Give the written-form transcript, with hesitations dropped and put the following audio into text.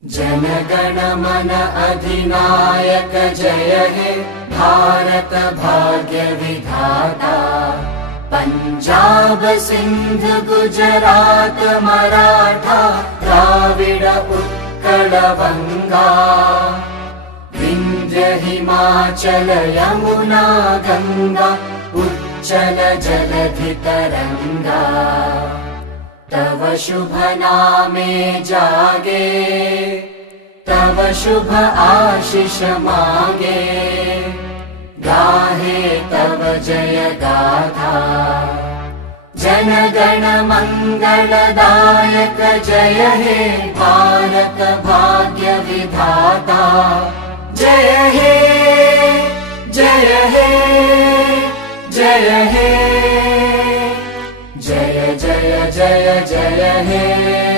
जनगण मन अधिनायक जय हे भारत भाग्य विधाता। पंजाब सिंध गुजरात मराठा द्राविड उत्कल बंगा। विंध्य हिमाचल यमुना गंगा उच्चल जलधि तरंगा। तव शुभ नामे जागे तव शुभ आशीष मांगे। गाहे तव जय गाथा जनगण मंगलदायक जय हे भारत भाग्य विधाता। जय हे जय हे जय हे जय जय जय जय हे।